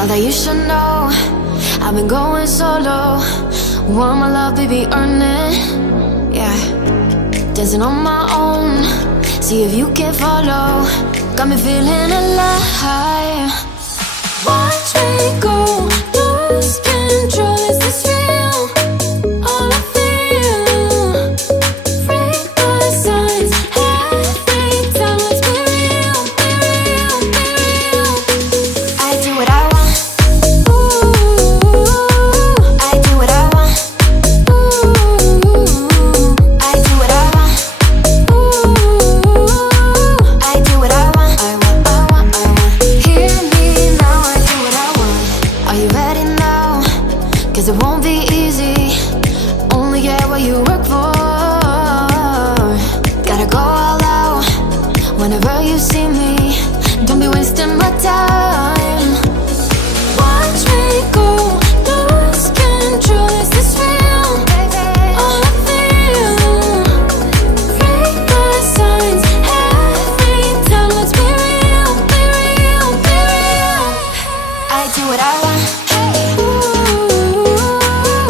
Thought that you should know I've been going solo. Want my love, baby, earn it. Yeah, dancing on my own. See if you can follow. Got me feeling alive. Watch me go